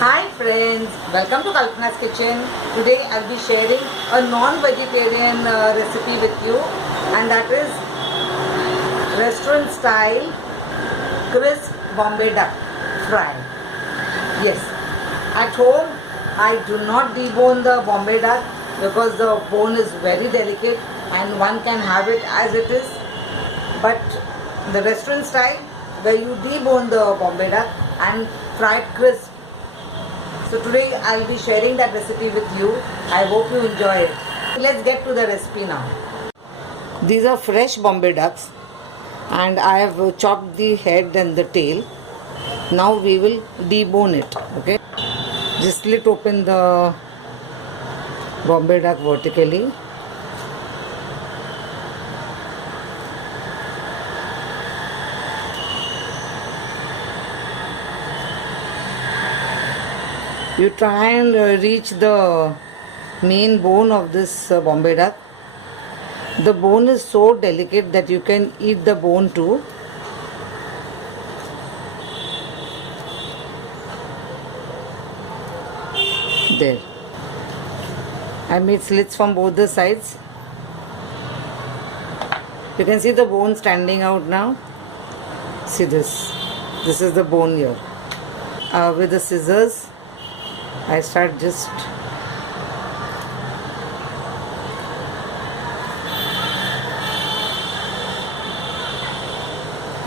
Hi friends, welcome to Kalpana's kitchen. Today I'll be sharing a non-vegetarian recipe with you, and that is restaurant style crisp Bombay duck fry. Yes, at home I do not debone the Bombay duck because the bone is very delicate and one can have it as it is. But the restaurant style where you debone the Bombay duck and fry it crisp. So today I'll be sharing that recipe with you. I hope you enjoy it. Let's get to the recipe now. These are fresh Bombay ducks and I have chopped the head and the tail. Now we will debone it. Okay. Just slit open the Bombay duck vertically. You try and reach the main bone of this Bombay duck. The bone is so delicate that you can eat the bone too. There. I made slits from both the sides. You can see the bone standing out now. See this. This is the bone here. With the scissors, I start just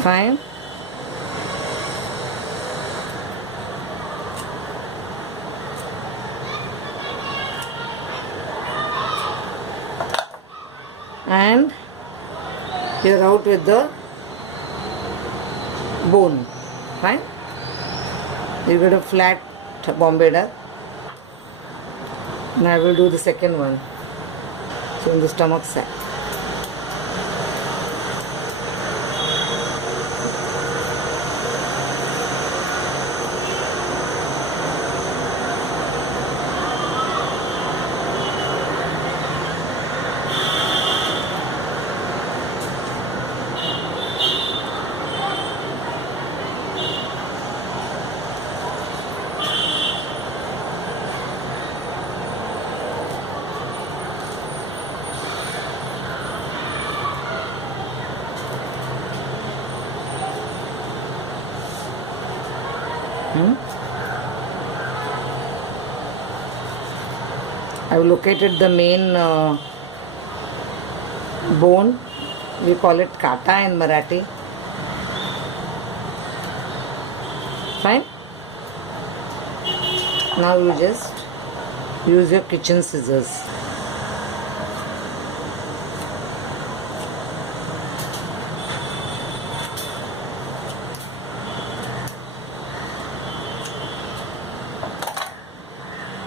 fine. And you're out with the bone. Fine. You get a flat Bombay duck. And I will do the second one. So in the stomach sack. I have located the main bone. We call it kata in Marathi. Fine. Now you just use your kitchen scissors.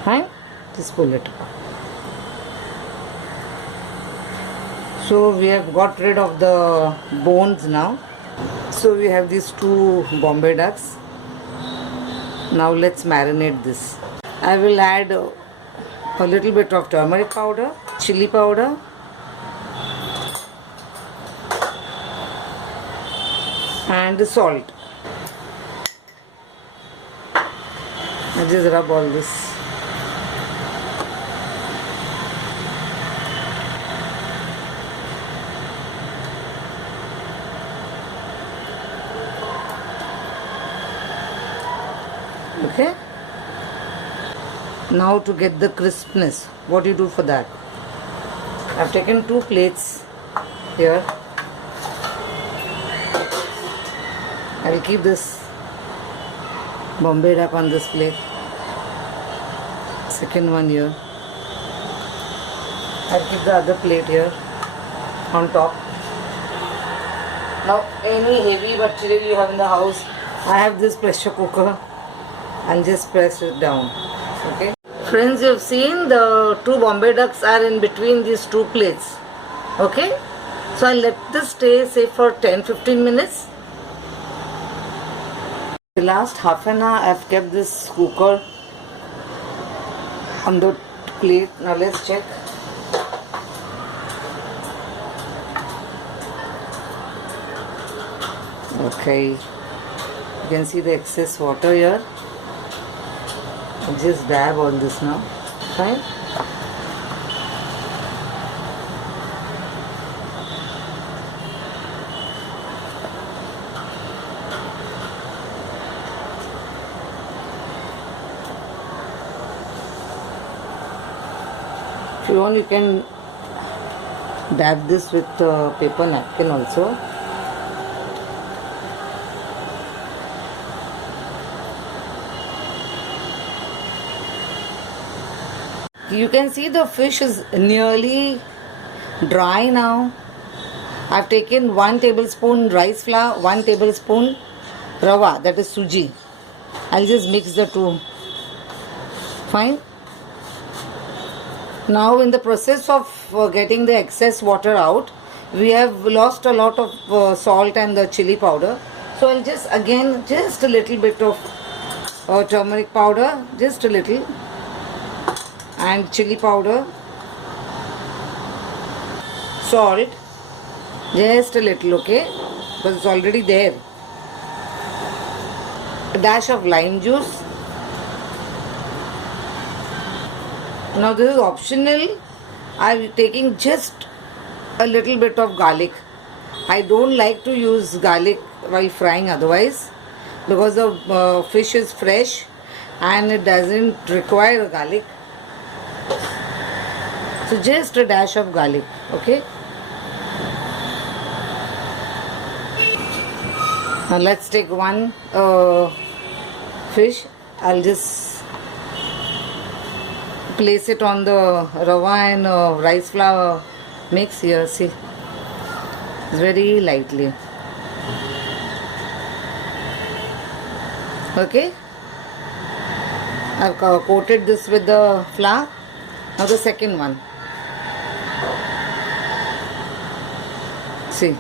Fine. Just pull it apart. So we have got rid of the bones now. So we have these two Bombay ducks. Now let's marinate this. I will add a little bit of turmeric powder, chili powder, and salt. I just rub all this. Okay. Now to get the crispness, what do you do for that? I've taken 2 plates here. I will keep this Bombay duck on this plate. Second one here. I'll keep the other plate here on top. Now any heavy material you have in the house, I have this pressure cooker. And just press it down. Okay. Friends, you've seen the 2 Bombay ducks are in between these 2 plates. Okay. So I'll let this stay say for 10-15 minutes. The last half an hour I've kept this cooker on the plate. Now let's check. Okay. You can see the excess water here. I'll just dab on this now. Fine. If you want, you can dab this with paper napkin also. You can see the fish is nearly dry now. I've taken 1 tablespoon rice flour, 1 tablespoon rava, that is suji. I'll just mix the two. Fine. Now in the process of getting the excess water out, we have lost a lot of salt and the chili powder. So I'll just a little bit of turmeric powder, just a little, and chili powder, salt, just a little, okay, because it's already there. A dash of lime juice. Now this is optional. I'm taking just a little bit of garlic. I don't like to use garlic while frying otherwise, because the fish is fresh and it doesn't require garlic. So just a dash of garlic, okay. Now let's take one fish. I'll just place it on the rava and rice flour mix here. See, very lightly. Okay. I've coated this with the flour. Now the second one. See.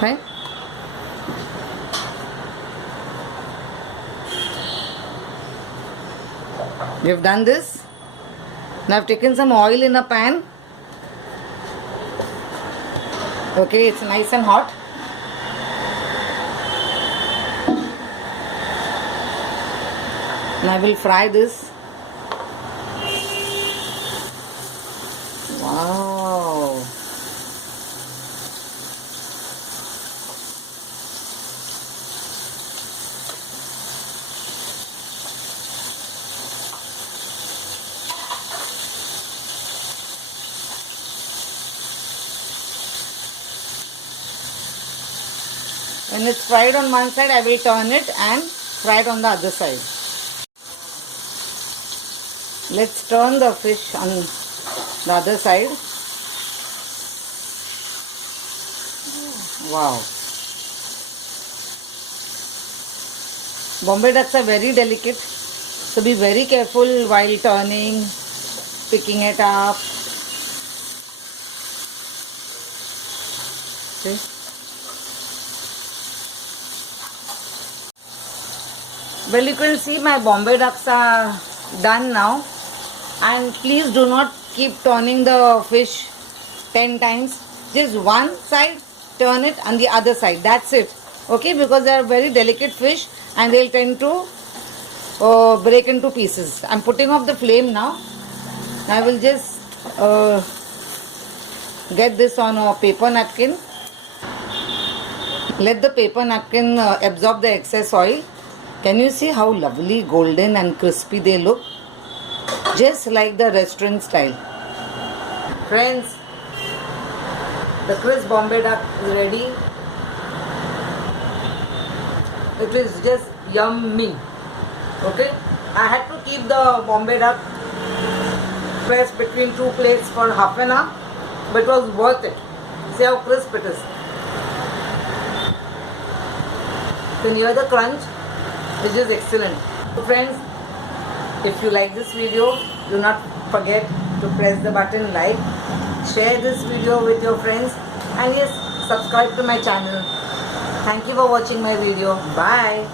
Fine. We have done this. Now I've taken some oil in a pan. Okay, it's nice and hot. Now I will fry this. Wow. When it's fried on one side, I will turn it and fry it on the other side. Let's turn the fish on the other side. Wow. Bombay ducks are very delicate, so be very careful while turning, picking it up. See? Well, you can see my Bombay ducks are done now. And please do not keep turning the fish 10 times. Just one side, turn it, and the other side. That's it. Okay, because they are very delicate fish and they'll tend to break into pieces. I'm putting off the flame now. I will just get this on a paper napkin. Let the paper napkin absorb the excess oil. Can you see how lovely golden and crispy they look? Just like the restaurant style. Friends, the crisp Bombay duck is ready. It is just yummy. Okay, I had to keep the Bombay duck pressed between two plates for half an hour, but it was worth it. See how crisp it is. You can hear the crunch, which is excellent. So friends, if you like this video, do not forget to press the button like, share this video with your friends, and yes, subscribe to my channel. Thank you for watching my video. Bye.